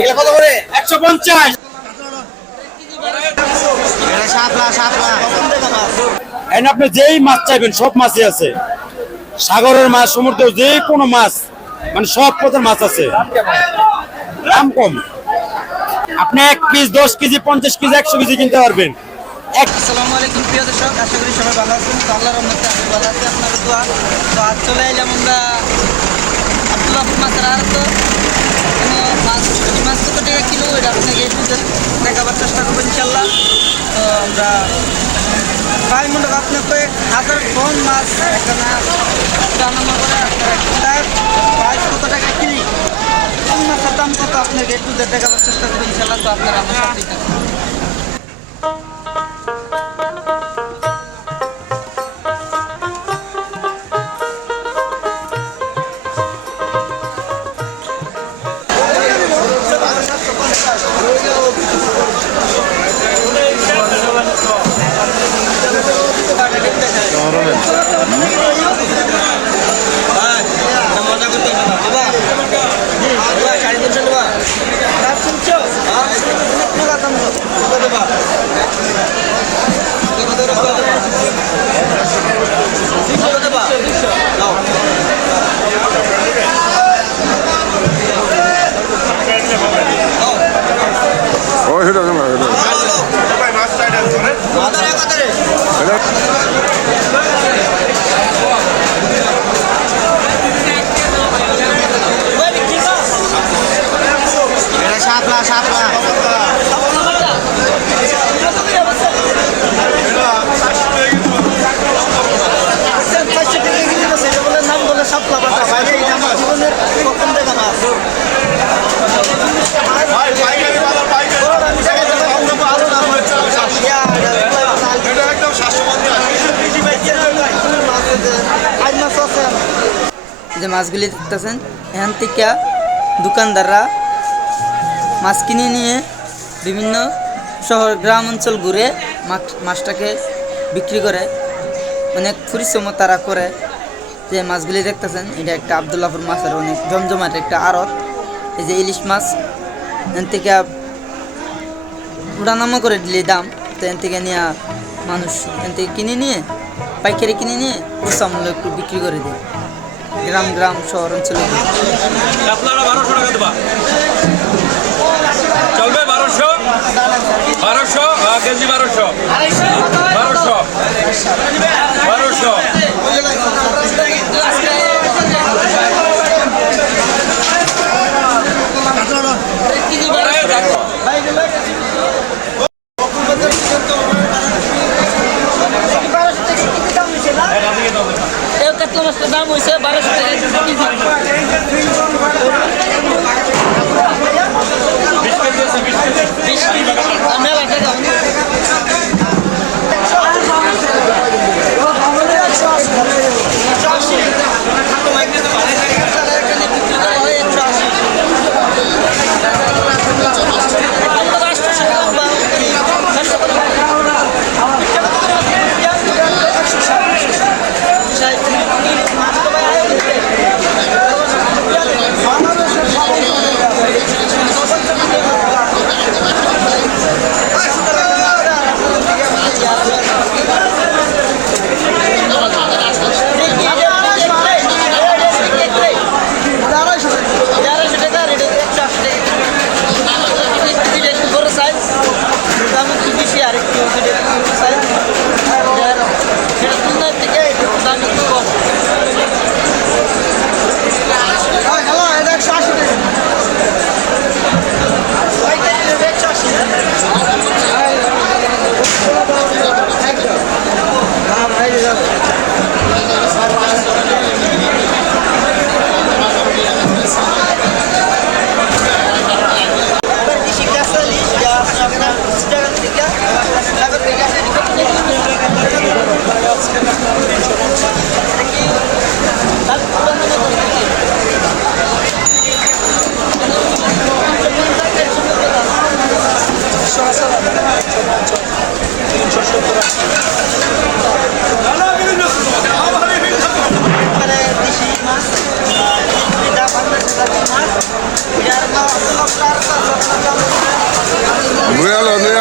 এগুলো কত করে? 150। এখানে আপনি যেই মাছ চাইবেন সব মাছই আছে, সাগরের মাছ, সমুদ্রের যে কোনো মাছ, মানে সব প্রকার মাছ আছে, দাম কম। আপনি 1 পিস 10 কেজি 50 কেজি 100 কেজি কিনতে পারবেন। আসসালামু আলাইকুম প্রিয় দর্শক, আশা করি সবাই ভালো আছেন। তো আল্লাহর রহমতে আমি ভালো আছি, আপনার দোয়া। তো আজ চলে এলাম আমরা আব্দুল্লাহপুর মাছের আড়ত। মাছ কত টাকা কিলো এটা আপনাকে একটু দেখাবার চেষ্টা করবো ইনশাল্লাহ। তো আমরা প্রায় মনে করেন আপনার কয়েক হাজার টন মাছ এখানে রান্না করে প্রাইস কত টাকা কিনি, কোন মাছের দাম কত আপনাকে একটু দেখাবার চেষ্টা করবো ইনশাল্লাহ। তো আপনারা আমার সাথেই থাকুন। যে মাছগুলি দেখতেছেন, এখান থেকে দোকানদাররা মাছ কিনে নিয়ে বিভিন্ন শহর গ্রাম অঞ্চল ঘুরে মাছটাকে বিক্রি করে। অনেক পরিশ্রম তারা করে। যে মাছগুলি দেখতেছেন, এটা একটা আব্দুল্লাহপুর মাছের অনেক জমজমাট একটা আড়ত। এই যে ইলিশ মাছ এখান থেকে উড়ানামা করে দিলে দাম, তো এখান থেকে নিয়ে মানুষ এখান থেকে কিনে নিয়ে পাইকারি কিনে নিয়ে খুচরা মূল্য একটু বিক্রি করে দেয় গ্রাম শহর অঞ্চলে। আপনারা 1200 টাকা দেবা, চলবে 1200 কেজি, 1200 দাম হয়েছে 1200 টাকা।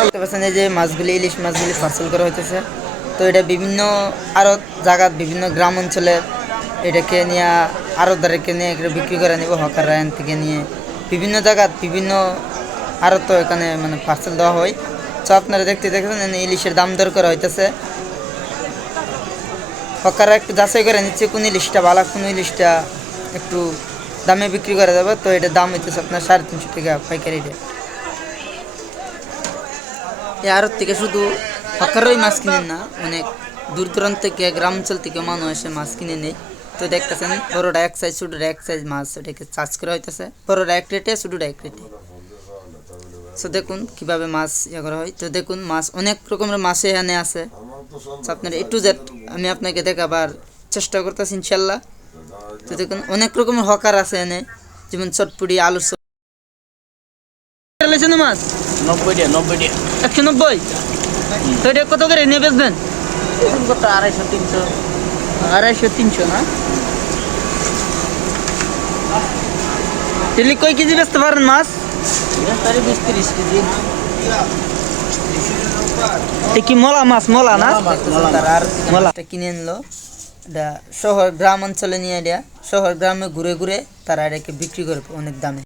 দেখতে পাচ্ছেন এই যে মাছগুলি, ইলিশ মাছগুলি পার্সেল করা হইতেছে। তো এটা বিভিন্ন আরো জায়গার বিভিন্ন গ্রাম অঞ্চলে এটাকে নিয়ে আরতদারকে নিয়ে এগুলো বিক্রি করে নিব, হকার রায়ন থেকে নিয়ে বিভিন্ন জায়গার বিভিন্ন আরত এখানে মানে পার্সেল দেওয়া হয়। তো আপনারা দেখতে দেখেছেন ইলিশের দাম দর করা হইতেছে। হকাররা একটু যাচাই করে নিচ্ছে কোন ইলিশটা ভালো, কোন ইলিশটা একটু দামে বিক্রি করা যাবে। তো এটার দাম হইতেছে আপনার 350 টাকা পাইকারি রেট। এই আড়ত থেকে শুধু হকারই মাছ কিনেন না, অনেক দূর দূরান্ত থেকে গ্রাম অঞ্চল থেকে মানুষ এসে মাছ কিনে নেই। তো দেখতেছেন বড়োটা এক সাইজ, ছোটোটা এক সাইজ মাছ এটাকে চার্জ করা হইতেছে। বড়োটা এক রেটে, ছোটোটা এক রেটে। তো দেখুন কীভাবে মাছ ইয়ে করা হয়। তো দেখুন মাছ অনেক রকমের মাছ এখানে আছে। তো আপনার A to Z আমি আপনাকে দেখাবার চেষ্টা করতেছি ইনশাল্লাহ। তো দেখুন অনেক রকমের হকার আছে এনে, যেমন চটপুরি, আলু চপ। মাছ 90 টাকা 190। তো এটা কত করে নিয়ে বেচবেন? 250 300 250 300 না? ডেলি কয় কেজি বেচতে পারেন মাছ? 20-30 কেজি। এটা কি মলা মাছ? মলা না? মলাটা কিনে আনলো। এটা শহর গ্রাম অঞ্চলে নিয়ে এটা শহর গ্রামে ঘুরে ঘুরে তারা এটাকে বিক্রি করবে অনেক দামে।